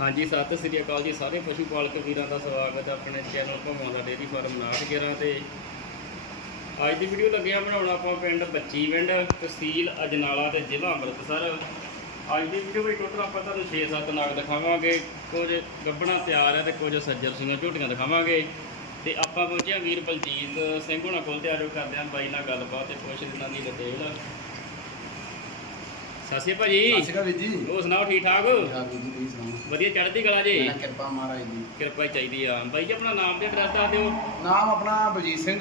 ਹਾਂਜੀ, ਸਤਿ ਸ੍ਰੀ ਅਕਾਲ ਜੀ ਸਾਰੇ ਪਸ਼ੂ ਪਾਲਕ ਵੀਰਾਂ ਦਾ ਸਵਾਗਤ ਹੈ ਆਪਣੇ ਚੈਨਲ ਭਵਾਂ ਦਾ ਡੇਅਰੀ ਫਾਰਮ 911 ਤੇ। ਅੱਜ ਦੀ ਵੀਡੀਓ ਲੱਗਿਆ ਬਣਾਉਣਾ ਆਪਾਂ ਪਿੰਡ ਬੱਚੀ ਪਿੰਡ, ਤਹਿਸੀਲ ਅਜਨਾਲਾ ਤੇ ਜ਼ਿਲ੍ਹਾ ਅੰਮ੍ਰਿਤਸਰ। ਅੱਜ ਦੀ ਵੀਡੀਓ ਵਿੱਚ ਟੋਟਲ ਆਪਾਂ ਤੁਹਾਨੂੰ 6-7 ਨਾਗ ਦਿਖਾਵਾਂਗੇ। ਕੁਝ ਗੱਬਣਾ ਤਿਆਰ ਹੈ ਤੇ ਕੁਝ ਸੱਜਰ ਸਿੰਘਾਂ ਝੋਟੀਆਂ ਦਿਖਾਵਾਂਗੇ। ਤੇ ਆਪਾਂ ਪਹੁੰਚਿਆ ਵੀਰ ਬਲਜੀਤ ਸਿੰਘ ਹੁਣਾਂ ਕੋਲ ਤੇ ਆਜੋ ਕਰਦੇ ਹਾਂ ਬਾਈ ਨਾਲ ਗੱਲਬਾਤ ਤੇ ਪੁੱਛ ਇਹਨਾਂ ਦੀ ਡਿਟੇਲ ਸਤਿ ਸ਼੍ਰੀ ਅਕਾਲ ਜੀ। ਵੀਰ ਹੋਰ ਸੁਣਾਓ ਠੀਕ ਠਾਕ? ਹਾਂ ਵੀਰ ਜੀ ਤੁਸੀਂ ਸੁਣਾਓ? ਵਧੀਆ ਚੜ੍ਹਦੀ ਕਲਾ ਜੀ। ਮੇਰਾ ਕਿਰਪਾ ਮਹਾਰਾਜ ਜੀ ਕਿਰਪਾ ਹੀ ਚਾਹੀਦੀ ਆ। ਬਾਈ ਜੀ ਆਪਣਾ ਨਾਮ ਤੇ ਐਡਰੈਸ ਦੱਸ ਦਿਓ। ਨਾਮ ਆਪਣਾ ਬਲਜੀਤ ਸਿੰਘ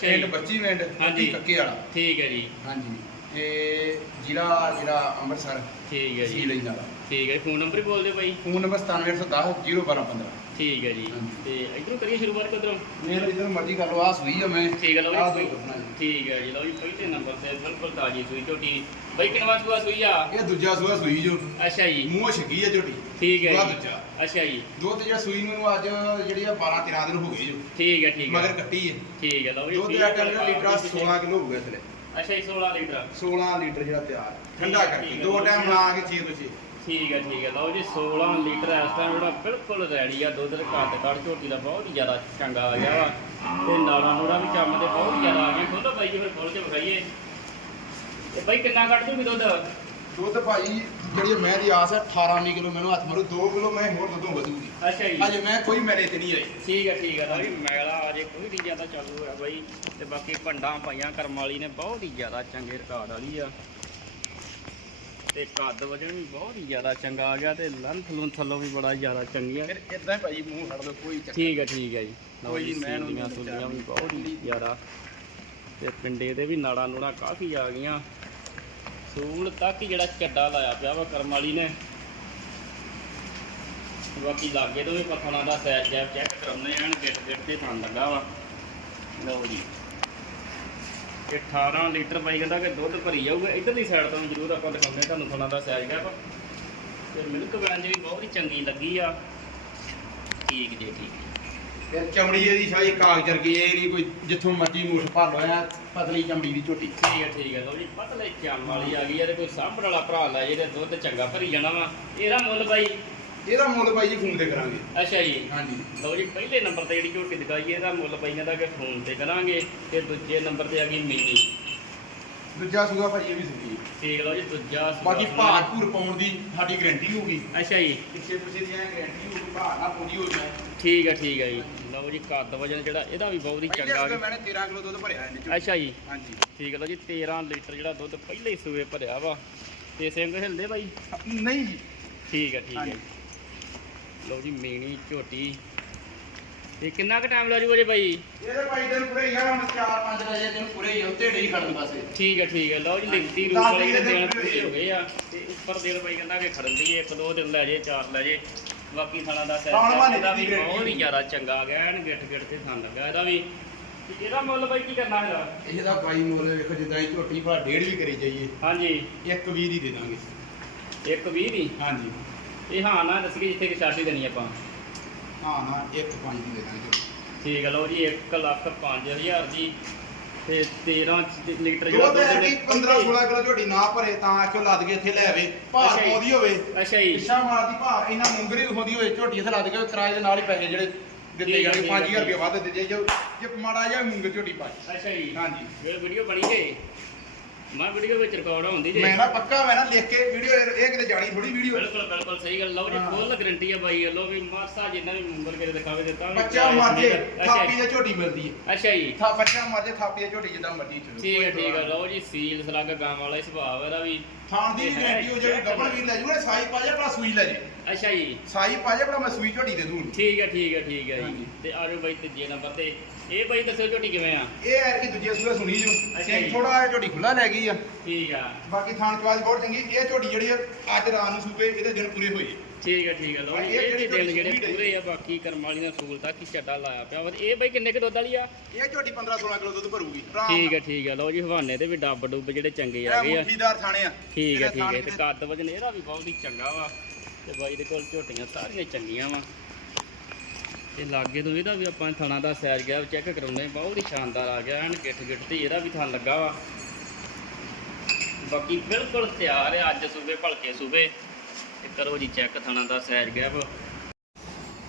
ਪਿੰਡ। ਬੱਚੀ ਪਿੰਡ ਹਾਂਜੀ। ਕੱਕੇ ਵਾਲਾ। ਠੀਕ ਹੈ ਜੀ। ਹਾਂਜੀ। ਤੇ ਜ਼ਿਲ੍ਹਾ ਜਿਹੜਾ ਅੰਮ੍ਰਿਤਸਰ ਠੀਕ ਹੈ ਜੀ। ਲਈ ਜਾਣਾ ਠੀਕ ਹੈ। ਫੋਨ ਨੰਬਰ ਹੀ ਬੋਲ ਦਿਓ ਬਾਈ। ਫੋਨ ਨੰਬਰ 9710 01215 ਠੀਕ ਹੈ ਜੀ। ਤੇ ਇਧਰੋਂ ਕਰੀਏ ਸ਼ੁਰੂਆਤ ਕਿਧਰੋਂ ਮੇਰਾ ਜਿੱਧਰ ਮਰਜ਼ੀ ਕਰ ਲਓ ਆ ਸੂਈ ਆ ਮੈਂ। ਠੀਕ ਹੈ ਲਓ ਦੋ ਜੀ। ਠੀਕ ਹੈ ਜੀ ਲਓ ਜੀ ਪਹਿਲੇ ਨੰਬਰ ਤੇ ਬਿਲਕੁਲ ਤਾਜੀ ਸੂਈ ਝੋਟੀ। ਬਾਈ ਕਿੰਨਵਾ ਸੂਆ ਸੂਈ ਆ? ਇਹ ਦੂਜਾ ਸੂਆ ਸੂਈ ਜੋ। ਅੱਛਾ ਜੀ। ਮੂੰਹ ਛੱਗੀ ਆ ਝੋਟੀ। ਠੀਕ ਹੈ ਜੀ। ਦੂਜਾ। ਅੱਛਾ ਜੀ। ਦੋ ਤੇ ਜਿਹੜਾ ਸੂਈ ਨੂੰ ਅੱਜ ਜਿਹੜੀ ਆ 12 13 ਦਿਨ ਹੋ ਗਏ ਜੋ। ਠੀਕ ਹੈ ਠੀਕ ਮਗਰ ਹੈ ਕੱਟੀ ਹੈ। ਠੀਕ ਹੈ ਲਓ ਜੀ ਦੁੱਧ ਦਾ ਲੀਟਰ 16 ਕਿਲੋ ਹੋ ਗਿਆ ਥਲੇ ਅੱਛਾ ਜੀ 16 ਲੀਟਰ। 16 ਲੀਟਰ ਜਿਹੜਾ ਤਿਆਰ। ਠੰਡਾ ਕਰਕੇ। ਦੋ ਟਾਈਮ ਲਾ ਕੇ 6 ਤੋਂ 6 ਠੀਕ ਹੈ ਠੀਕ ਹੈ। ਲਓ ਜੀ 16 ਲੀਟਰ ਇਸ ਟਾਈਮ ਜਿਹੜਾ ਬਿਲਕੁਲ ਰੈਡੀ ਆ। ਦੁੱਧ ਦੇ ਘੱਟ ਘੱਟ ਝੋਟੀ ਦਾ ਬਹੁਤ ਹੀ ਜ਼ਿਆਦਾ ਚੰਗਾ ਆ ਗਿਆ ਵਾ। ਤੇ ਨਾੜਾ ਨੂੜਾ ਵੀ ਚੰਮ ਦੇ ਬਹੁਤ ਜ਼ਿਆਦਾ ਆ ਗਏ ਖੋਲੋ ਬਾਈ ਜੀ ਫਿਰ ਖੋਲ ਕੇ ਵਿਖਾਈਏ। ਤੇ ਬਾਈ ਕਿੰਨਾ ਕੱਢ ਦੂਗੀ ਦੁੱਧ? ਦੁੱਧ ਭਾਈ ਜਿਹੜੀ ਮੈਂ ਦੀ ਆਸ ਹੈ 18 ਕਿਲੋ ਮੈਨੂੰ ਹੱਥ ਮਾਰੂ। 2 ਕਿਲੋ ਮੈਂ ਹੋਰ ਦੁੱਧੋਂ ਵਧੂਗੀ। ਅੱਛਾ ਜੀ। ਅਜੇ ਮੈਂ ਕੋਈ ਮੈਲੇ ਤੇ ਨਹੀਂ ਆਈ। ਠੀਕ ਹੈ ਠੀਕ ਹੈ। ਜੀ ਮੈਲਾ ਅਜੇ ਕੋਈ ਨਹੀਂ ਜ਼ਿਆਦਾ ਚਾਲੂ ਹੋਇਆ ਬਾਈ। ਤੇ ਬਾਕੀ ਭੰਡਾਂ ਪਾਈਆਂ ਕਰਮ ਵਾਲੀ ਨੇ ਬਹੁਤ ਹੀ ਜ਼ਿਆਦਾ ਚੰਗੇ ਰਿਕਾਰਡ ਵਾਲੀ ਆ। ਤੇ ਕੱਦ ਵਜਨ ਵੀ ਬਹੁਤ ਹੀ ਜ਼ਿਆਦਾ ਚੰਗਾ ਆ ਗਿਆ ਤੇ ਲੰਥ ਲੁੰਥ ਥੱਲੋਂ ਵੀ ਬੜਾ ਜ਼ਿਆਦਾ ਚੰਗੀ ਆ। ਫਿਰ ਇਦਾਂ ਹੀ ਭਾਈ ਮੂੰਹ ਫੜ ਲਓ ਕੋਈ ਚੱਕਰ ਠੀਕ ਹੈ ਠੀਕ ਹੈ ਜੀ। ਲਓ ਕੋਈ ਜੀ ਮੈਂ ਨੂੰ ਸੁਲੀਆਂ ਵੀ ਬਹੁਤ ਹੀ ਜ਼ਿਆਦਾ। ਤੇ ਪਿੰਡੇ ਦੇ ਵੀ ਨਾੜਾ ਨੂੜਾ ਕਾਫੀ ਆ ਗਈਆਂ। ਸੂਲ ਤੱਕ ਹੀ ਜਿਹੜਾ ਚੱਡਾ ਲਾਇਆ ਪਿਆ ਵਾ ਕਰਮ ਵਾਲੀ ਨੇ। ਬਾਕੀ ਲਾਗੇ ਤੋਂ ਵੀ ਪੱਥਰਾਂ ਦਾ ਸੈਜ ਜੈਬ ਚੈੱਕ ਕਰਾਉਣੇ ਆਣ ਗਿੱਟ ਗਿੱਟ ਤੇ ਥਣ ਲੱਗਾ ਵਾ। ਲਓ ਜੀ। 18 ਲੀਟਰ ਬਾਈ ਕਹਿੰਦਾ ਕਿ ਦੁੱਧ ਭਰੀ ਜਾਊਗਾ। ਇਧਰਲੀ ਸਾਈਡ ਤੋਂ ਜ਼ਰੂਰ ਆਪਾਂ ਦਿਖਾਉਂਦੇ ਤੁਹਾਨੂੰ ਥਣਾ ਦਾ ਸੈਜ ਗਿਆ ਤੇ ਮਿਲਕ ਵੈਨ ਵੀ ਬਹੁਤ ਹੀ ਚੰਗੀ ਲੱਗੀ ਆ। ਠੀਕ ਜੀ ਠੀਕ ਫਿਰ ਚਮੜੀ ਇਹਦੀ ਸ਼ਾਹੀ ਕਾਗਜ਼ ਵਰਗੀ ਇਹ ਨਹੀਂ ਕੋਈ ਜਿੱਥੋਂ ਮਰਜ਼ੀ ਮੁੱਠ ਭਰ ਲੋ ਐ ਪਤਲੀ ਚਮੜੀ ਦੀ ਝੋਟੀ। ਠੀਕ ਹੈ ਠੀਕ ਹੈ ਲਓ ਜੀ ਪਤਲੇ ਚਾਮ ਵਾਲੀ ਆ ਗਈ ਹੈ ਤੇ ਕੋਈ ਸਾਂਭਣ ਵਾਲਾ ਭਰਾ ਲੈ ਜੇ ਤੇ ਦੁੱਧ ਚੰਗਾ ਭਰੀ ਜਾਣਾ ਵਾ। ਇਹਦਾ ਮੁੱਲ ਬਾਈ ਇਹਦਾ ਮੁੱਲ ਭਾਈ ਜੀ ਫੋਨ ਤੇ ਕਰਾਂਗੇ। ਅੱਛਾ ਜੀ। ਹਾਂਜੀ। ਲਓ ਜੀ ਪਹਿਲੇ ਨੰਬਰ ਤੇ ਜਿਹੜੀ ਝੋਟੀ ਦਿਖਾਈ ਇਹਦਾ ਮੁੱਲ ਬਾਈ ਕਹਿੰਦਾ ਕਿ ਫੋਨ ਤੇ ਕਰਾਂਗੇ ਤੇ ਦੂਜੇ ਨੰਬਰ ਤੇ ਆ ਗਈ ਮਿੰਨੀ। ਦੂਜਾ ਸੂਆ ਭਾਈ ਇਹ ਵੀ ਸੁਣੀ ਠੀਕ ਲਓ ਜੀ ਦੂਜਾ ਸੂਆ ਬਾਕੀ। ਭਾਰ ਭੂਰ ਪਾਉਣ ਦੀ ਸਾਡੀ ਗਾਰੰਟੀ ਹੋਊਗੀ। ਅੱਛਾ ਜੀ। ਪਿੱਛੇ ਪਿੱਛੇ ਦੀ ਗਾਰੰਟੀ ਹੋਊਗੀ ਭਾਰ ਨਾ ਪੂਰੀ ਹੋ ਜਾਏ। ਠੀਕ ਹੈ ਠੀਕ ਹੈ ਜੀ। ਲਓ ਜੀ ਕੱਦ ਵਜਨ ਜਿਹੜਾ ਇਹਦਾ ਵੀ ਬਹੁਤ ਹੀ ਚੰਗਾ ਸੂਏ ਮੈंने 13 ਕਿਲੋ ਦੁੱਧ ਭਰਿਆ ਇਹਨੇ। ਅੱਛਾ ਜੀ। ਹਾਂਜੀ। ਠੀਕ ਲਓ ਜੀ 13 ਲੀਟਰ ਜਿਹੜਾ ਦੁੱਧ ਪਹਿਲੇ ਹੀ ਸੂਏ ਭਰਿਆ ਵਾ। ਤੇ ਸਿੰਘ ਹਿਲਦੇ ਬਾਈ? ਨਹੀਂ ਜੀ। ਠੀਕ ਹੈ ਠੀਕ ਹੈ। ਲਓ ਜੀ ਮੀਣੀ ਝੋਟੀ। ਤੇ ਕਿੰਨਾ ਕੁ ਟਾਈਮ ਲੱਗ ਜੂਗਾ ਜੀ ਬਾਈ? ਇਹਦੇ ਭਾਈ ਦਿਨ ਪੂਰੇ ਹੀ ਆ ਹੁਣ 4-5 ਵਜੇ ਦਿਨ ਪੂਰੇ ਹੀ ਆ ਉੱਤੇ ਢੇਈ ਖੜਨ ਪਾਸੇ ਠੀਕ ਹੈ ਠੀਕ ਹੈ ਲਓ ਜੀ ਲਿਖਤੀ ਰੂਪ ਦਸ ਵਾਲੇ ਦੇ ਦਿਨ ਪੂਰੇ ਹੋ ਗਏ ਆ। ਤੇ ਉੱਪਰ ਦਿਨ ਬਾਈ ਕਹਿੰਦਾ ਕਿ ਖੜਨ ਦੀ ਇੱਕ ਦੋ ਦਿਨ ਲੈ ਜੇ ਚਾਰ ਲੈ ਜੇ। ਬਾਕੀ ਥਾਣਾ ਦਾ ਮਹੀਨੇ ਇਹਦਾ ਵੀ ਦੀ ਬਹੁਤ ਹੀ ਜ਼ਿਆਦਾ ਚੰਗਾ ਆ ਗਿਆ ਐਨ ਗਿੱਟ ਗਿੱਟ ਤੇ ਥਣ ਲੱਗਾ ਇਹਦਾ ਵੀ। ਤੇ ਇਹਦਾ ਮੁੱਲ ਬਾਈ ਕੀ ਕਰਨਾ ਹੈਗਾ ਇਹਦਾ ਭਾਈ ਮੁੱਲ ਵੇਖੋ ਜਿੱਦਾਂ ਇਹ ਝੋਟੀ ਭਲਾ ਡੇਢ ਵੀ ਕਰੀ ਜਾਈਏ। ਹਾਂਜੀ। ਇੱਕ 20 ਦੀ ਦੇ ਦਾਂਗੇ। ਇੱਕ 20 ਦੀ? ਹਾਂਜੀ। ਇਹ ਹਾਂ ਨਾ ਦੱਸੀਏ ਜਿੱਥੇ ਕਿ ਛਾਟੀ ਦੇਣੀ ਆਪਾਂ। ਹਾਂ ਹਾਂ ਇੱਕ 5 ਦੀ ਦੇ ਦਾਂਗੇ ਠੀਕ ਹੈ ਲਓ ਜੀ 1 ਲੱਖ 5000 ਦੀ ਤੇ 13 ਲੀਟਰ ਜੋ ਤੇ ਦੁੱਧ ਕਿ 15 16 ਕਿਲੋ ਝੋਟੀ ਨਾ ਭਰੇ ਤਾਂ ਆਖਿਓ ਲੱਦ ਕੇ ਇੱਥੇ ਲੈ ਆਵੇ। ਭਾਰ ਜੀ। ਪਾਉਂਦੀ ਹੋਵੇ। ਅੱਛਾ ਜੀ। ਪਿੱਛਾ ਮਾਰਦੀ ਭਾਰ ਇਹਨਾਂ ਮੁੰਗਰੀ ਹੁੰਦੀ ਹੋਵੇ ਝੋਟੀ ਇੱਥੇ ਲੱਦ ਕੇ ਕਿਰਾਏ ਦੇ ਨਾਲ ਹੀ ਪੈਸੇ ਜਿਹੜੇ ਦਿੱਤੇ ਜਾਣਗੇ। ਠੀਕ ਆ, 5000 ਰੁਪਏ ਵੱਧ ਦਿੱਤੇ ਜਾਓ। ਜੇ ਮਾੜਾ ਜਿਹਾ ਮੁੰਗਰ ਝੋਟੀ ਪਾਈ ਅੱਛਾ ਜੀ। ਹਾਂਜੀ। ਜੇ ਵੀਡੀਓ ਬਣੀ ਜੇ। ਮੈਂ ਵੀਡੀਓ ਵਿੱਚ ਰਿਕਾਰਡ ਹੁੰਦੀ ਜੇ। ਮੈਂ ਨਾ ਪੱਕਾ ਮੈਂ ਨਾ ਲਿਖ ਕੇ ਵੀਡੀਓ ਇਹ ਕਿਤੇ ਜਾਣੀ ਥੋੜੀ ਵੀਡੀਓ ਬਿਲਕੁਲ ਬਿਲਕੁਲ ਸਹੀ ਗੱਲ। ਲਓ ਜੀ। ਫੁੱਲ ਗਰੰਟੀ ਆ ਬਾਈ ਲਓ ਵੀ ਮਾਸਾ ਜਿੰਨਾ ਵੀ ਮੁੰਗਰ ਕੇ ਦਿਖਾਵੇ ਦਿੱਤਾ ਬੱਚਾ ਮਰ ਜੇ ਥਾਪੀ ਜੀ ਦੇ ਝੋਟੀ ਮਿਲਦੀ ਹੈ। ਅੱਛਾ ਜੀ। ਥਾ ਬੱਚਾ ਮਰ ਜੇ ਥਾਪੀ ਦੇ ਝੋਟੀ ਜਿੱਦਾਂ ਮਰਜ਼ੀ ਚਲੋ ਠੀਕ ਹੈ ਠੀਕ ਹੈ। ਲਓ ਜੀ ਸੀਲ ਸਲੱਗ ਗਾਂ ਵਾਲਾ ਹੀ ਸੁਭਾਅ ਇਹਦਾ ਵੀ। ਥਾਣ ਦੀ ਵੀ ਗਾਰੰਟੀ ਹੋ ਜਾਵੇ ਗੱਬਣ ਵੀ ਲੈ ਜੂਗਾ ਸਾਈ ਪਾ ਜਾ ਭਲਾ ਸੂਈ ਲੈ ਜੇ। ਅੱਛਾ ਜੀ। ਸਾਈ ਪਾ ਜਾ ਭਲਾ ਮੈਂ ਸੂਈ ਝੋਟੀ ਦੇ ਦੂੰ। ਠੀਕ ਹੈ ਠੀਕ ਹੈ ਠੀਕ ਹੈ ਜੀ। ਤੇ ਆਜੋ ਬਾਈ ਤੀਜੇ ਨੰਬਰ ਤੇ। ਇਹ ਬਾਈ ਦੱਸੋ ਝੋਟੀ ਕਿਵੇਂ ਆ? ਇਹ ਐਰ ਕਿ ਦੂਜੇ ਸੂਏ ਸੁਣੀ ਜੋ ਅੱਛਾ ਜੀ। ਸਿੰਘ ਥੋੜਾ ਝੋਟੀ ਖੁੱਲਾ ਲੈ ਗਈ ਆ। ਠੀਕ ਆ। ਬਾਕੀ ਥਾਣ ਚਵਾਜ ਬਹੁਤ ਚੰਗੀ। ਇਹ ਝੋਟੀ ਜਿਹੜੀ ਆ, ਅੱਜ ਰਾਤ ਨੂੰ ਸੂਪੇ ਇਹਦੇ ਦਿਨ ਪੂਰੇ ਹੋਏ। ਠੀਕ ਹੈ ਠੀਕ ਹੈ ਲਓ ਜੀ ਇਹ ਇਹ ਵੀ ਜਿਹੜੀ ਦਿਨ ਜਿਹੜੇ ਪੂਰੇ ਆ ਬਾਕੀ ਕਰਮ ਵਾਲੀ ਦਾ ਸੂਲ ਤੱਕ ਹੀ ਚੱਡਾ ਲਾਇਆ ਪਿਆ ਵਾ। ਤੇ ਇਹ ਬਾਈ ਕਿੰਨੇ ਕੁ ਦੁੱਧ ਵਾਲੀ ਆ? ਇਹ ਝੋਟੀ 15 16 ਕਿਲੋ ਦੁੱਧ ਭਰੂਗੀ। ਆਰਾਮ ਠੀਕ ਨਾਲ। ਠੀਕ ਹੈ ਲਓ ਜੀ ਹਵਾਨੇ ਦੇ ਵੀ ਡੱਬ ਡੁੱਬ ਜਿਹੜੇ ਚੰਗੇ ਇਹ ਆ ਗਏ ਆ। ਮੁੱਠੀਦਾਰ ਥਾਣੇ ਆ। ਠੀਕ ਇਹਦੇ ਠੀਕ ਥਾਣ ਤੇ ਕਿਤੇ- ਕੱਦ ਵਜਨ ਇਹਦਾ ਵੀ ਬਹੁਤ ਹੀ ਚੰਗਾ ਵਾ। ਤੇ ਬਾਈ ਦੇ ਕੋਲ ਝੋਟੀਆਂ ਸਾਰੀਆਂ ਚੰਗੀਆਂ ਵਾ। ਤੇ ਲਾਗੇ ਤੋਂ ਇਹਦਾ ਵੀ ਆਪਾਂ ਥਣਾ ਦਾ ਸਾਈਜ਼ ਗਿਆ ਚੈੱਕ ਕਰਾਉਂਦੇ ਬਹੁਤ ਹੀ ਸ਼ਾਨਦਾਰ ਆ ਗਿਆ ਐਨ ਗਿੱਠ ਗਿੱਠ ਤੇ ਇਹਦਾ ਵੀ ਥਣ ਲੱਗਾ ਵਾ। ਬਾਕੀ ਬਿਲਕੁਲ ਤਿਆਰ ਹੈ ਅੱਜ ਸੂਬੇ ਭਲਕੇ ਸੂਬੇ। ਤੇ ਕਰੋ ਜੀ ਚੈੱਕ ਥਣਾ ਦਾ ਸਾਈਜ਼ ਗੈਪ।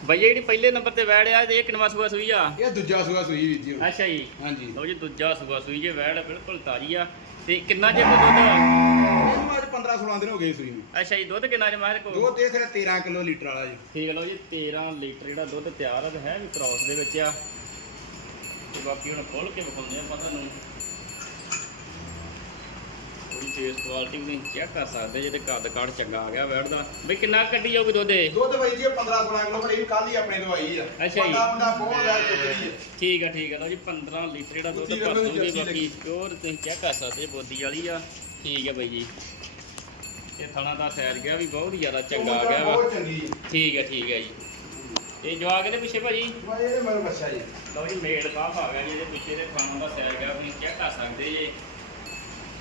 ਬਈ ਜਿਹੜੀ ਪਹਿਲੇ ਨੰਬਰ ਤੇ ਵੈੜ ਆ ਇਹ ਕਿੰਨਵਾ ਸੂਆ ਸੂਈ ਆ? ਇਹ ਦੂਜਾ ਸੂਆ ਸੂਈ ਵੀਰ ਜੀ। ਅੱਛਾ ਜੀ। ਹਾਂਜੀ। ਲਓ ਜੀ ਦੂਜਾ ਸੂਆ ਸੂਈ ਜੇ ਵੈੜ ਬਿਲਕੁਲ ਤਾਜ਼ੀ ਆ। ਤੇ ਕਿੰਨਾ ਜੇ ਦੁੱਧ 15 16 ਦਿਨ ਹੋ ਗਏ ਸੂਈ ਨੂੰ। ਅੱਛਾ ਜੀ ਦੁੱਧ ਕਿੰਨਾ ਜੇ ਮਾਰੇ ਦੋ ਕੋਲ ਤੇ ਫਿਰ 13 ਕਿਲੋ ਲੀਟਰ ਵਾਲਾ ਜੀ। ਠੀਕ ਲਓ ਜੀ 13 ਲੀਟਰ ਜਿਹੜਾ ਦੁੱਧ ਤਿਆਰ ਆ ਤੇ ਹੈ ਵੀ ਕ੍ਰਾਸ ਦੇ ਵਿੱਚ ਆ। ਤੇ ਬਾਕੀ ਹੁਣ ਖੋਲ ਕੇ ਵਿਖਾਉਂਦੇ ਆਪਾਂ ਤੁਹਾਨੂੰ। ਉਹਦੀ ਫੇਸ ਕੁਆਲਿਟੀ ਵੀ ਚੈੱਕ ਕਰ ਸਕਦੇ ਜੇ ਤੇ ਕੱਦ ਕਾਠ ਚੰਗਾ ਆ ਗਿਆ ਵੈੜ ਦਾ। ਬਈ ਕਿੰਨਾ ਕੱਢੀ ਜਾਊਗੀ ਦੁੱਧ ਇਹ? ਦੁੱਧ ਬਈ ਜੀ 15 16 ਕਿਲੋ ਪਰ ਇਹ ਕੱਲ ਹੀ ਆਪਣੇ ਦਵਾਈ ਆ। ਅੱਛਾ ਜੀ। ਬੰਦਾ ਬੰਦਾ ਬਹੁਤ ਜ਼ਿਆਦਾ ਚੁੱਕਦੀ ਹੈ ਠੀਕ ਆ ਠੀਕ ਆ ਲਓ ਜੀ 15 ਲੀਟਰ ਜਿਹੜਾ ਦੁੱਧ ਭਰ ਦੂਗੀ ਬਾਕੀ। ਪਿਓਰ ਤੁਸੀਂ ਚੈੱਕ ਕਰ ਸਕਦੇ ਜੇ ਬੋਦੀ ਵਾਲੀ ਆ। ਠੀਕ ਆ ਬਾਈ ਜੀ। ਇਹ ਥਣਾ ਦਾ ਸੈਰ ਗਿਆ ਵੀ ਬਹੁਤ ਜ਼ਿਆਦਾ ਚੰਗਾ ਆ ਗਿਆ ਵਾ। ਬਹੁਤ ਚੰਗੀ। ਹੈ ਠੀਕ ਹੈ ਠੀਕ ਹੈ ਜੀ। ਇਹ ਜਵਾਕ ਦੇ ਪਿੱਛੇ ਭਾਜੀ? ਵਾ ਇਹਦੇ ਮਨ ਬੱਚਾ ਜੀ। ਲਓ ਜੀ ਮੇਡ ਕਾਫ ਆ ਗਿਆ ਜੀ ਇਹਦੇ ਪਿੱਛੇ ਦੇ ਖਾਣ ਦਾ ਸੈਰ ਗਿਆ ਤੁਸੀਂ ਚੈੱਕ ਕਰ ਸਕਦੇ ਜੀ।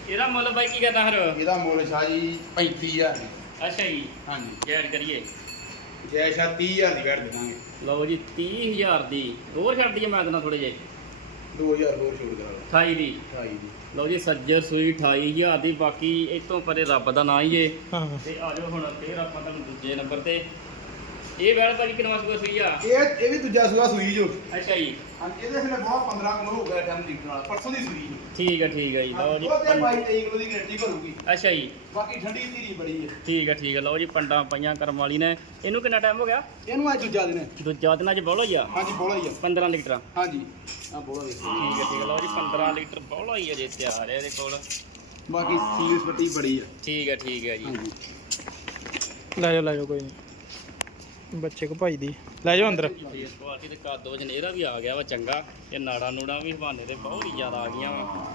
ਇਹਦਾ ਮੁੱਲ ਬਾਈ ਕੀ ਕਰਦਾ ਹਰ? ਇਹਦਾ ਮੁੱਲ ਸ਼ਾਹ ਜੀ 35000 ਦੀ। ਅੱਛਾ ਜੀ। ਹਾਂਜੀ। ਜੈਡ ਕਰੀਏ। ਜੈ ਸ਼ਾਹ 30000 ਦੀ ਘੱਟ ਦੇ ਦਾਂਗੇ ਲਓ ਜੀ 30000 ਦੀ। ਹੋਰ ਛੱਡ ਦਈਏ ਮੈਂ ਦੇਣਾ ਥੋੜੇ ਜੇ 2000 ਹੋਰ ਛੋੜ ਲਓ 28 ਦੀ। 28 ਦੀ। ਲਓ ਜੀ ਸੱਜਰ ਸੂਈ 28000 ਦੀ ਬਾਕੀ ਇਹ ਤੋਂ ਪਰੇ ਰੱਬ ਦਾ ਨਾਂ ਹੀ ਏ। ਹਾਂ। ਤੇ ਆ ਜਾਓ ਹੁਣ ਫੇਰ ਆਪਾਂ ਤੁਹਾਨੂੰ ਦੂਜੇ ਨੰਬਰ ਤੇ ਇਹ ਵੈਲ ਭਾਜੀ ਕਿੰਨਾ ਸੂਆ ਸੂਈ ਆ? ਇਹ ਇਹ ਵੀ ਦੂਜਾ ਸੂਆ ਸੂਈ ਜੋ। ਅੱਛਾ ਜੀ। ਹਾਂਜੀ ਇਹਦੇ ਫਿਰ ਬਹੁਤ 15 ਕਿਲੋ ਹੋ ਗਿਆ ਟਾਈਮ ਲੀਟਰ ਨਾਲ। ਪਰਸੋਂ ਦੀ ਸੂਈ ਠੀਕ ਹੈ ਠੀਕ ਹੈ ਜੀ ਲਓ ਜੀ। ਉਹ ਤੇ ਪੰਡ- 22 23 ਕਿਲੋ ਦੀ ਗਰੰਟੀ ਭਰੂਗੀ। ਅੱਛਾ ਜੀ। ਬਾਕੀ ਠੰਡੀ ਧੀਰੀ ਬੜੀ ਹੈ। ਠੀਕ ਹੈ ਠੀਕ ਹੈ ਲਓ ਜੀ ਪੰਡਾਂ ਪਈਆਂ ਕਰਮ ਵਾਲੀ ਨੇ। ਇਹਨੂੰ ਕਿੰਨਾ ਟਾਈਮ ਹੋ ਗਿਆ? ਇਹਨੂੰ ਅੱਜ ਦੂਜਾ ਦਿਨ ਹੈ। ਦੂਜਾ ਦਿਨਾਂ ਚ ਬੋਲੋ ਹੀ ਆ। ਹਾਂਜੀ ਬੋਲਾ ਹੀ ਆ। 15 ਲੀਟਰ। ਹਾਂਜੀ। ਆ ਬੋਲਾ ਦੇ ਠੀਕ ਹੈ ਠੀਕ ਹੈ ਲਓ ਜੀ 15 ਲੀਟਰ ਬੋਲੋ ਹੀ ਅਜੇ ਤਿਆਰ ਹੈ ਇਹਦੇ ਕੋਲ। ਬਾਕੀ ਸੀਰੀਅਸ ਪੱਟੀ ਬੜੀ ਆ ਠੀਕ ਹੈ ਠੀਕ ਹੈ ਜੀ। ਲੈ ਜਾਓ ਲੈ ਜਾਓ ਕੋਈ ਨਹੀਂ ਬੱਚੇ ਕੋ ਭਾਈ ਦੀ। ਲੈ ਜਾਓ ਅੰਦਰ। ਕੁਆਲਿਟੀ ਤੇ ਕੱਦ ਵੀ ਆ ਗਿਆ ਵਾ ਚੰਗਾ। ਇਹ ਨਾੜਾ ਨੂੜਾ ਵੀ ਹਵਾਨੇ ਤੇ ਬਹੁਤ ਹੀ ਜ਼ਿਆਦਾ ਆ ਗਈਆਂ ਵਾ।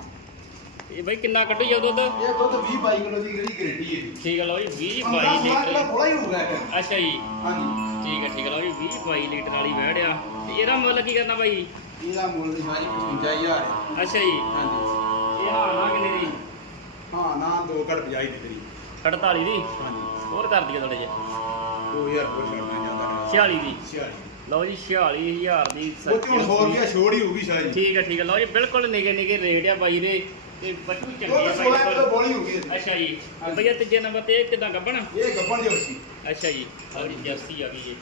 ਇਹ ਬਾਈ ਕਿੰਨਾ ਕੱਢੂ ਜਾਊ ਦੁੱਧ? ਇਹ ਦੁੱਧ 20 22 ਕਿਲੋ ਦੀ ਜਿਹੜੀ ਗਰੰਟੀ ਹੈ। ਜੀ ਠੀਕ ਹੈ ਲਓ ਜੀ 20 15 22 ਕਿਲੋ ਲੀਟਰ। ਬੋਲਾ ਹੀ ਹੋਊਗਾ ਇਹ ਅੱਛਾ ਜੀ। ਹਾਂਜੀ। ਠੀਕ ਹੈ ਠੀਕ ਹੈ ਲਓ ਜੀ 20 22 ਲੀਟਰ ਵਾਲੀ ਵਹਿੜ ਆ। ਤੇ ਇਹਦਾ ਮੁੱਲ ਕੀ ਕਰਨਾ ਬਾਈ? ਇਹਦਾ ਮੁੱਲ ਦੀ ਸਾਰੀ 55000 ਹੈ ਅੱਛਾ ਜੀ। ਹਾਂਜੀ। ਇਹ ਹਾਣਾ ਕਿੰਨੇ ਦੀ? ਹਾਂ ਨਾ ਦੋ ਘੜ 50 ਦੀ ਤੇਰੀ। 48 ਦੀ? ਹਾਂਜੀ। ਹੋਰ ਕਰ ਦਈਏ ਥੋੜੇ ਜਿਹੇ। 2000 ਹੋਰ 46 ਦੀ। 46 ਲਓ ਜੀ 46000 ਦੀ ਉਹ ਤੇ ਹੁਣ 100 ਰੁਪਿਆ ਛੋੜ ਹੀ ਹੋਊਗੀ ਸ਼ਾਇਦ। ਠੀਕ ਹੈ ਠੀਕ ਹੈ ਲਓ ਜੀ ਬਿਲਕੁਲ ਨਿਗੇ ਨਿਗੇ ਰੇਟ ਆ ਬਾਈ ਦੇ। ਤੇ ਬੱਚੂ ਚੰਗੀ ਉਹ ਆ ਤਾਂ ਬਾਈ 16 ਕਿਲੋ। ਕੋਲ। ਬੋਲੀ ਹੋਊਗੀ। ਇਹਦੀ। ਅੱਛਾ ਜੀ। ਤੇ ਭਈਆ ਤੀਜੇ ਨੰਬਰ ਤੇ ਇਹ ਕਿਦਾਂ ਗੱਬਣ? ਇਹ ਗੱਬਣ ਜੋ ਸੀ ਅੱਛਾ ਜੀ। ਲਓ ਜੀ ਜਰਸੀ ਆ ਗਈ ਜੀ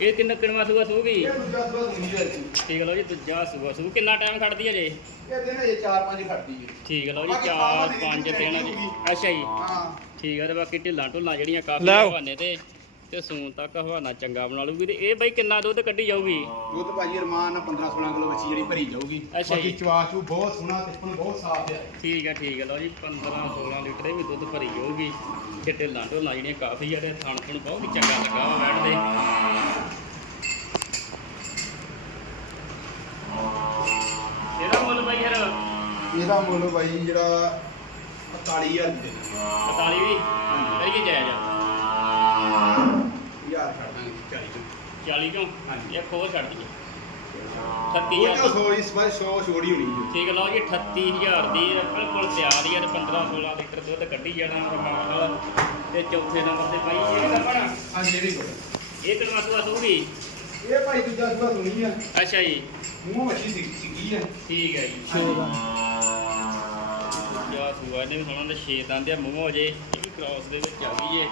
ਇਹ ਕਿੰਨਾ ਕਿੰਨਾ ਸੂਆ ਸੂਗੀ? ਇਹ ਦੂਜਾ ਸੂਆ ਸੁਣੀ ਹੈ ਜੀ ਠੀਕ ਹੈ ਲਓ ਜੀ ਦੂਜਾ ਸੂਆ ਸੂ। ਕਿੰਨਾ ਟਾਈਮ ਖੜਦੀ ਹੈ ਜੇ? ਇਹ ਦਿਨ ਇਹ 4-5 ਖੜਦੀ ਹੈ ਠੀਕ ਹੈ ਲਓ ਜੀ ਬਾਕੀ 4 ਖਾਵਾਂ ਦੀ 5 ਜਿਹੜੀ ਦਿਨ ਹੋਊਗੀ। ਅੱਛਾ ਜੀ। ਹਾਂ। ਠੀਕ ਹੈ ਤੇ ਬਾਕੀ ਢਿੱਲਾਂ ਢੁੱਲਾਂ ਜਿਹੜੀਆਂ ਕਾਫੀ ਲਓ। ਹਵਾਨੇ ਤੇ। ਤੇ ਸੂਨ ਤੱਕ ਹਵਾਨਾ ਚੰਗਾ ਬਣਾ ਲੂਗੀ ਤੇ ਇਹ ਬਾਈ ਕਿੰਨਾ ਦੁੱਧ ਕੱਢੀ ਜਾਊਗੀ? ਦੁੱਧ ਭਾਜੀ ਰਮਾਨ ਨਾਲ 15-16 ਕਿਲੋ ਬੱਚੀ ਜਿਹੜੀ ਭਰੀ ਜਾਊਗੀ। ਅੱਛਾ ਜੀ। ਚਵਾਸ ਨੂੰ ਬਹੁਤ ਸੋਹਣਾ ਤਿੱਪਣ ਬਹੁਤ ਸਾਫ਼ ਹੈ ਠੀਕ ਹੈ ਠੀਕ ਹੈ ਲਓ ਜੀ 15 16 ਲੀਟਰ ਇਹ ਵੀ ਦੁੱਧ ਭਰੀ ਜਾਊਗੀ। ਤੇ ਢਿੱਲਾਂ ਢੁੱਲਾਂ ਜਿਹੜੀਆਂ ਕਾਫੀ ਜਿਹੜੇ ਥਣ ਥਣ ਬਹੁਤ ਹੀ ਚੰਗਾ ਲੱਗਾ ਵਾ ਬੈਠਦੇ ਇਹਦਾ ਮੁੱਲ ਬਾਈ ਯਾਰ ਇਹਦਾ ਮੁੱਲ ਭਾਈ ਜਿਹੜਾ 45000 ਦੀ 45 ਵੀ? ਕਰੀਏ ਜਾਇਜ਼ ਯਾਰ ਛੱਡ ਦਾਂਗੇ 40 ਤੋਂ 40 ਕਿਉਂ ਹਾਂਜੀ। ਇੱਕ ਹੋਰ ਛੱਡ ਦਈਏ। ਉਹ 38000 ਤਾਂ 100 ਇਸ ਵਾਰ 100 ਛੋੜੀ ਹੋਣੀ ਜੀ ਠੀਕ ਹੈ ਲਓ ਜੀ 38000 ਦੀ ਇਹ ਬਿਲਕੁਲ ਤਿਆਰ ਹੀ ਹੈ ਤੇ 15 16 ਲੀਟਰ ਦੁੱਧ ਕੱਢੀ ਜਾਣਾ ਰਮਾਨ ਨਾਲ ਤੇ ਚੌਥੇ ਨੰਬਰ ਤੇ ਬਾਈ ਇਹ ਲੱਭਣਾ ਹਾਂਜੀ ਜਿਹੜੀ ਗੁੱਡ। ਇਹ ਕਿੰਨਾ ਸੂਆ ਸੂਗੀ ਇਹ ਭਾਈ ਦੂਜਾ ਸੂਆ ਸੁਣੀ ਆ। ਅੱਛਾ ਜੀ। ਮੂੰਹ ਮੱਛੀ ਸੀ ਸਿੱਗੀ ਆ। ਠੀਕ ਹੈ ਜੀ। ਜਾ ਸੂਆ ਵੀ ਹੁਣ ਦੇ 6 ਦੰਦ ਆ ਮੂੰਹ ਹੋ ਜੇ ਇਹ ਵੀ ਕ੍ਰਾਸ ਦੇ ਵਿੱਚ ਆ ਗਈ ਏ।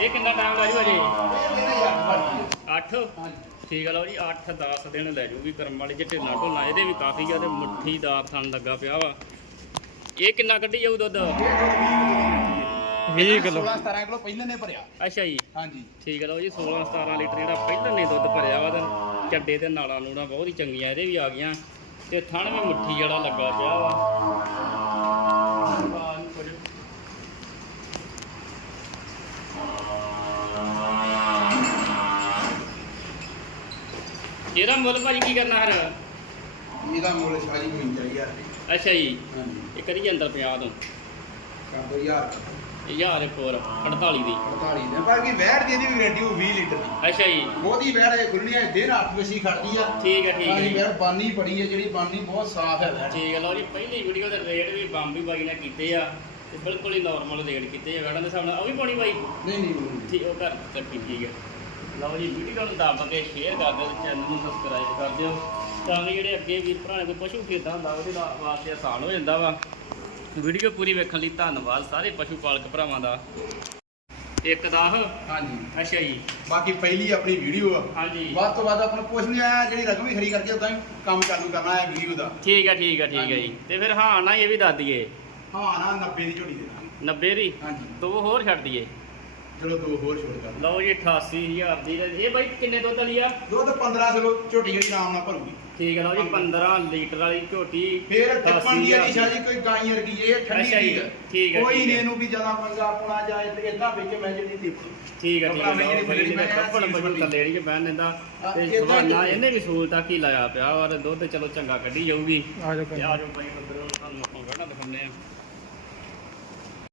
ਇਹ ਕਿੰਨਾ ਟਾਈਮ ਲੱਗ ਜੂ ਅਜੇ ਇਹ ਦਿਨ ਯਾਰ ਭਰਦੀ 8 ਹਾਂਜੀ ਠੀਕ ਹੈ ਲਓ ਜੀ 8 10 ਦਿਨ ਲੈ ਜੂਗੀ ਕਰਮ ਵਾਲੀ ਚ ਢਿੱਲਾ ਢੋਲਾ ਇਹਦੇ ਵੀ ਕਾਫੀ ਜ਼ਿਆਦਾ ਮੁੱਠੀਦਾਰ ਥਣ ਲੱਗਾ ਪਿਆ ਵਾ। ਇਹ ਕਿੰਨਾ ਕੱਢੀ ਜਾਊ ਦੁੱਧ? ਇਹ 20 ਕਿਲੋ। 16 17 ਕਿਲੋ ਪਹਿਲਾਂ ਨੇ ਭਰਿਆ। ਅੱਛਾ ਜੀ। ਹਾਂਜੀ। ਠੀਕ ਹੈ ਲਓ ਜੀ 16 17 ਲੀਟਰ ਜਿਹੜਾ ਪਹਿਲਾਂ ਨੇ ਦੁੱਧ ਭਰਿਆ ਵਾ ਤੇ ਚੱਡੇ ਤੇ ਨਾਲਾਂ ਨੂੜਾਂ ਬਹੁਤ ਹੀ ਚੰਗੀਆਂ ਇਹਦੇ ਵੀ ਆ ਗਈਆਂ। ਤੇ ਥਣ ਵੀ ਮੁੱਠੀ ਜਿਹੜਾ ਲੱਗਾ ਪਿਆ ਵਾ। ਇਹਦਾ ਮੁੱਲ ਭਾਜੀ ਕੀ ਕਰਨਾ ਹਰ ਇਹਦਾ ਮੁੱਲ ਸ਼ਾਜੀ 55000 ਰੁਪਏ ਅੱਛਾ ਜੀ। ਹਾਂਜੀ। ਇਹ ਕਰੀ ਅੰਦਰ 50 ਤੋਂ। ਕਰ ਦੋ ਯਾਰ ਇਹ ਹਜ਼ਾਰ ਇੱਕ ਹੋਰ 48 ਦੀ। 48 ਦੇ। ਬਾਕੀ ਵੈਟ ਦੀ ਇਹਦੀ ਵੀ ਗਾਰੰਟੀ ਉਹ 20 ਲੀਟਰ ਦੀ। ਅੱਛਾ ਜੀ। ਬਹੁਤੀ ਵੈਟ ਹੈ ਖੁੱਲਣੀ ਹੈ ਦਿਨ 8 ਵਜੇ ਖੜਦੀ ਆ। ਠੀਕ ਹੈ ਠੀਕ ਹੈ ਬਾਕੀ ਜੀ। ਵੈਟ ਬਾਨੀ ਪੜੀ ਹੈ ਜਿਹੜੀ ਬਾਨੀ ਬਹੁਤ ਸਾਫ਼ ਹੈ ਵੈਟ ਠੀਕ ਹੈ ਲਓ ਜੀ ਪਹਿਲੀ ਵੀਡੀਓ ਦੇ ਰੇਟ ਵੀ ਬੰਬੀ ਬਾਈ ਨੇ ਕੀਤੇ ਆ ਤੇ ਬਿਲਕੁਲ ਹੀ ਨਾਰਮਲ ਰੇਟ ਕੀਤੇ ਆ ਵੈੜਾਂ ਦੇ ਹਿਸਾਬ ਨਾਲ। ਉਹ ਵੀ ਪਾਉਣੀ ਬਾਈ? ਨਹੀਂ ਨਹੀਂ ਠੀਕ ਉਹ ਘਰ ਚੱਕੀ ਠੀਕ ਹੈ ਲਓ ਜੀ ਵੀਡੀਓ ਨੂੰ ਦੱਬ ਕੇ ਸ਼ੇਅਰ ਕਰ ਦਿਓ ਚੈਨਲ ਨੂੰ ਸਬਸਕ੍ਰਾਈਬ ਕਰ ਦਿਓ। ਤਾਂ ਕਿ ਜਿਹੜੇ ਅੱਗੇ ਵੀਰ ਭਰਾ ਨੇ ਕੋਈ ਪਸ਼ੂ ਖਰੀਦਦਾ ਹੁੰਦਾ ਉਹਦੇ ਵਾਸਤੇ ਆਸਾਨ ਹੋ ਜਾਂਦਾ ਵਾ। ਵੀਡੀਓ ਪੂਰੀ ਵੇਖਣ ਲਈ ਧੰਨਵਾਦ ਸਾਰੇ ਪਸ਼ੂ ਪਾਲਕ ਭਰਾਵਾਂ ਦਾ। ਇੱਕ ਦਸ। ਹਾਂਜੀ। ਅੱਛਾ ਜੀ। ਬਾਕੀ ਪਹਿਲੀ ਆਪਣੀ ਵੀਡੀਓ ਆ। ਹਾਂਜੀ। ਵੱਧ ਤੋਂ ਵੱਧ ਆਪਾਂ ਨੂੰ ਕੁਛ ਨਹੀਂ ਆਇਆ ਜਿਹੜੀ ਰਕਮ ਹੀ ਖਰੀ ਕਰਕੇ ਉਦਾਂ ਹੀ ਕੰਮ ਚਾਲੂ ਕਰਨਾ ਹੈ ਵੀਡੀਓ ਦਾ। ਠੀਕ ਆ ਠੀਕ ਆ ਠੀਕ ਆ ਜੀ। ਤੇ ਫਿਰ ਹਾਂ ਨਾ ਇਹ ਵੀ ਦੱਸ ਦਈਏ। ਹਾਂ ਨਾ 90 ਦੀ ਝੋਟੀ ਦੇ ਦਾਂਗੇ। 90 ਦੀ? ਹਾਂਜੀ। ਦੋ ਹੋਰ ਛੱਡ ਦਈਏ। ਚਲੋ ਦੋ ਹੋਰ ਛੋੜ ਕਰ ਲਓ ਜੀ 88000 ਦੀ ਤੇ ਇਹ ਬਾਈ ਕਿੰਨੇ ਦੁੱਧ ਵਾਲੀ ਆ? ਦੁੱਧ 15 ਕਿਲੋ ਝੋਟੀ ਜਿਹੜੀ ਆਰਾਮ ਨਾਲ ਭਰੂਗੀ। ਠੀਕ ਹੈ ਲਓ ਜੀ 15 ਲੀਟਰ ਵਾਲੀ ਝੋਟੀ ਫੇਰ 88,000 ਟੱਪਣ ਦੀ ਇਹਦੀ ਸ਼ਾਜੀ ਕੋਈ ਗਾਈ ਵਰਗੀ ਇਹ ਠੰਡੀ ਜੀ, ਦੀ ਹੈ ਠੀਕ ਹੈ, ਕੋਈ ਠੀਕ ਹੈ। ਇਹਨੂੰ ਵੀ ਜ਼ਿਆਦਾ ਪੰਗਾ ਪੁਣਾ ਜਾਏ ਤੇ ਇਦਾਂ ਵਿੱਚ ਮੈਂ ਜਿਹੜੀ ਦੀ ਠੀਕ ਹੈ ਠੀਕ ਹੈ ਮੈਂ ਜਿਹੜੀ ਫੜੀ ਨੇ ਮੈਂ ਕੱਪੜ ਸੀਲ ਬਜੂ। ਥੱਲੇ ਜਿਹੜੀ ਬਹਿਣ ਦਿੰਦਾ। ਹਾਂ, ਤੇ ਸਵਾਨਾ ਹੀ- ਇਹਨੇ ਵੀ ਸਹੂਲਤਾਂ ਕੀ ਲਾਇਆ ਪਿਆ ਔਰ ਦੁੱਧ ਚਲੋ ਚੰਗਾ ਕੱਢੀ ਜਾਊਗੀ। ਆ ਜਾਓ ਬਾਈ ਅੰਦਰ ਤੁਹਾਨੂੰ ਆਪਾਂ ਗੜਾ ਦਿਖਾਉਂਦੇ ਆ।